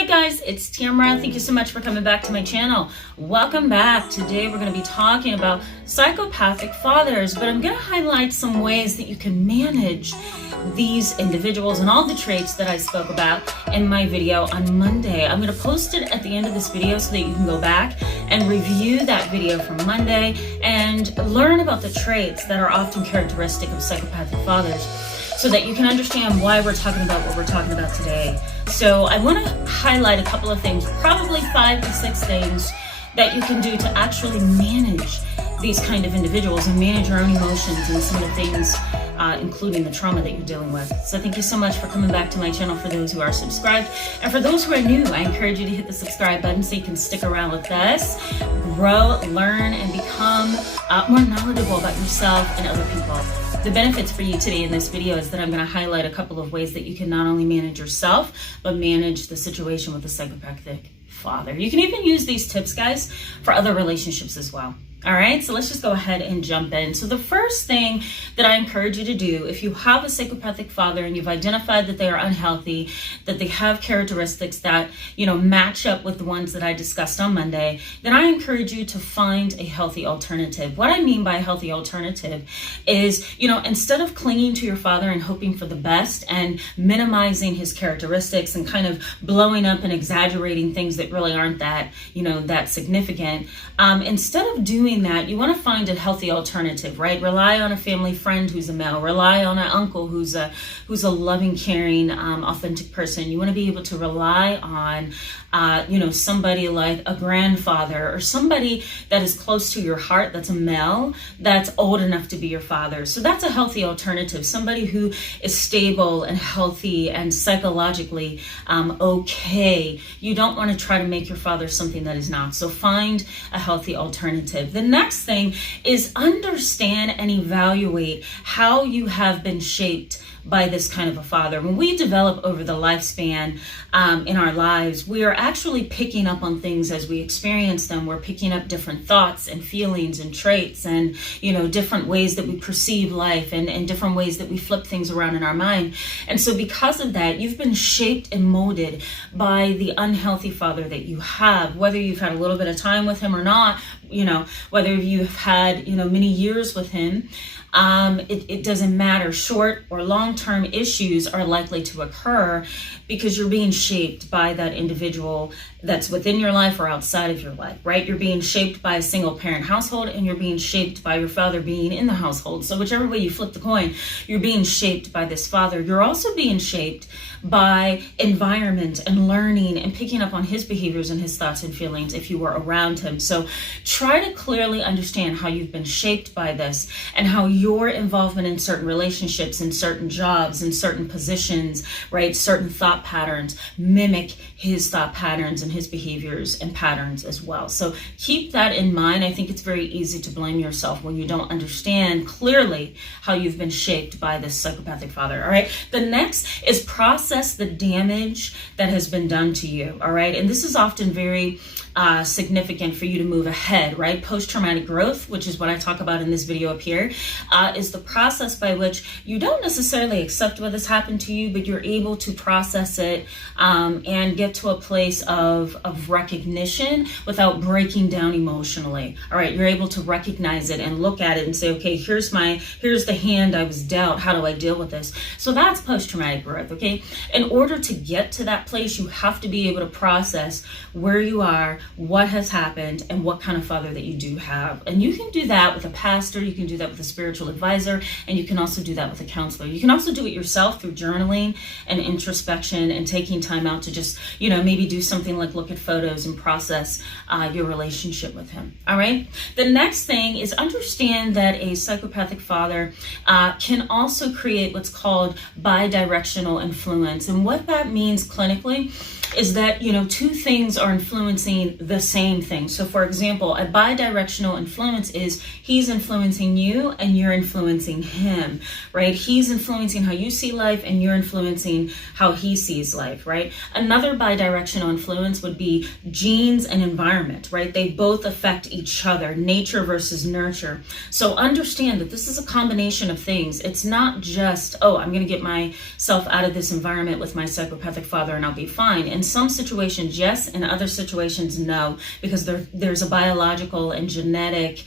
Hi guys, it's Tamara. Thank you so much for coming back to my channel. Welcome back. Today we're going to be talking about psychopathic fathers, but I'm going to highlight some ways that you can manage these individuals and all the traits that I spoke about in my video on Monday. I'm going to post it at the end of this video so that you can go back and review that video from Monday and learn about the traits that are often characteristic of psychopathic fathers, so that you can understand why we're talking about what we're talking about today. So I want to highlight a couple of things, probably 5 to 6 things that you can do to actually manage these kind of individuals and manage your own emotions and some of the things, including the trauma that you're dealing with. So thank you so much for coming back to my channel for those who are subscribed. And for those who are new, I encourage you to hit the subscribe button so you can stick around with us, grow, learn, and become more knowledgeable about yourself and other people. The benefits for you today in this video is that I'm going to highlight a couple of ways that you can not only manage yourself, but manage the situation with a psychopathic father. You can even use these tips, guys, for other relationships as well. All right, so let's just go ahead and jump in. So the first thing that I encourage you to do, if you have a psychopathic father and you've identified that they are unhealthy, that they have characteristics that, match up with the ones that I discussed on Monday, then I encourage you to find a healthy alternative. What I mean by a healthy alternative is, instead of clinging to your father and hoping for the best and minimizing his characteristics and kind of blowing up and exaggerating things that really aren't that, that significant, instead of doing that, you want to find a healthy alternative, right? Rely on a family friend who's a male. Rely on an uncle who's a loving, caring, authentic person. You want to be able to rely on, somebody like a grandfather or somebody that is close to your heart, that's a male, that's old enough to be your father. So that's a healthy alternative. Somebody who is stable and healthy and psychologically okay. You don't want to try to make your father something that is not. So find a healthy alternative. The next thing is understand and evaluate how you have been shaped by this kind of a father. When we develop over the lifespan in our lives, we are actually picking up on things as we experience them. We're picking up different thoughts and feelings and traits and, different ways that we perceive life and different ways that we flip things around in our mind. And so because of that, you've been shaped and molded by the unhealthy father that you have, whether you've had a little bit of time with him or not, whether you've had, many years with him. It doesn't matter. Short or long-term issues are likely to occur because you're being shaped by that individual that's within your life or outside of your life, right? You're being shaped by a single parent household and you're being shaped by your father being in the household. So whichever way you flip the coin, you're being shaped by this father. You're also being shaped by environment and learning and picking up on his behaviors and his thoughts and feelings if you were around him. So try to clearly understand how you've been shaped by this and how your involvement in certain relationships and certain jobs and certain positions, right, certain thought patterns mimic his thought patterns and his behaviors and patterns as well. So keep that in mind. I think it's very easy to blame yourself when you don't understand clearly how you've been shaped by this psychopathic father. All right. The next is process the damage that has been done to you. All right. And this is often very significant for you to move ahead, right? Post-traumatic growth, which is what I talk about in this video up here, is the process by which you don't necessarily accept what has happened to you, but you're able to process it and get to a place of recognition without breaking down emotionally. All right, you're able to recognize it and look at it and say, okay, here's the hand I was dealt. How do I deal with this? So that's post-traumatic growth, okay? In order to get to that place, you have to be able to process where you are, what has happened, and what kind of father that you do have. And you can do that with a pastor, you can do that with a spiritual advisor, and you can also do that with a counselor. You can also do it yourself through journaling and introspection and taking time out to just, maybe do something like look at photos and process your relationship with him. All right. The next thing is understand that a psychopathic father can also create what's called bi-directional influence. And what that means clinically is that, two things are influencing the same thing. So for example, a bi-directional influence is he's influencing you and you're influencing him, right? He's influencing how you see life and you're influencing how he sees life, right? Another bi-directional influence would be genes and environment, right? They both affect each other, nature versus nurture. So understand that this is a combination of things. It's not just, oh, I'm going to get myself out of this environment with my psychopathic father and I'll be fine. In some situations, yes. In other situations, no, because there's a biological and genetic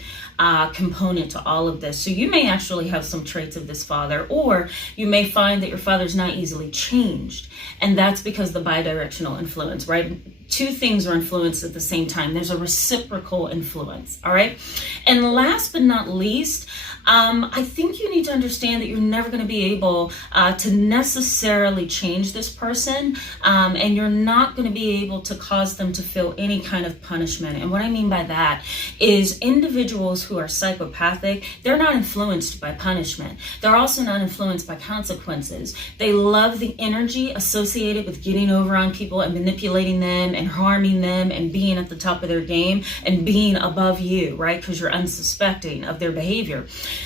component to all of this. So you may actually have some traits of this father, or you may find that your father's not easily changed. And that's because the bi-directional influence, right? Two things are influenced at the same time. There's a reciprocal influence, all right? And last but not least, I think you need to understand that you're never going to be able to necessarily change this person, and you're not going to be able to cause them to feel any kind of punishment. And what I mean by that is individuals who are psychopathic, they're not influenced by punishment. They're also not influenced by consequences. They love the energy associated with getting over on people and manipulating them and harming them and being at the top of their game and being above you, right? Because you're unsuspecting of their behavior.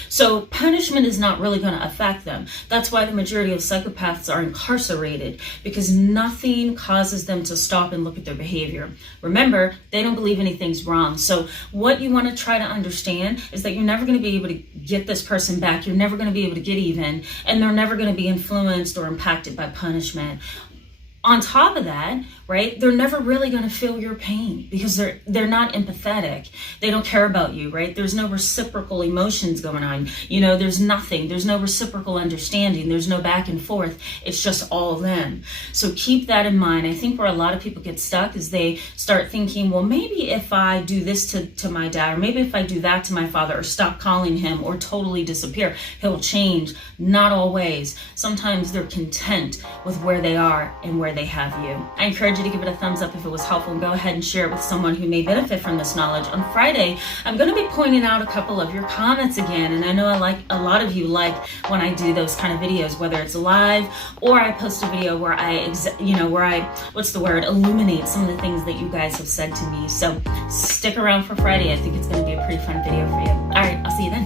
So punishment is not really going to affect them. That's why the majority of psychopaths are incarcerated, because nothing causes them to stop and look at their behavior. Remember, they don't believe anything's wrong. So what you want to try to understand is that you're never going to be able to get this person back. You're never going to be able to get even, and they're never going to be influenced or impacted by punishment. On top of that, right, they're never really going to feel your pain because they're not empathetic. They don't care about you, right? There's no reciprocal emotions going on. You know, there's nothing. There's no reciprocal understanding. There's no back and forth. It's just all them. So keep that in mind. I think where a lot of people get stuck is they start thinking, well, maybe if I do this to my dad, or maybe if I do that to my father, or stop calling him, or totally disappear, he'll change. Not always. Sometimes they're content with where they are and where they have you. I encourage you to give it a thumbs up if it was helpful, and go ahead and share it with someone who may benefit from this knowledge. On Friday, I'm going to be pointing out a couple of your comments again, and I know a lot of you like when I do those kind of videos, whether it's live or I post a video where I illuminate some of the things that you guys have said to me. So stick around for Friday. I think it's going to be a pretty fun video for you. All right, I'll see you then.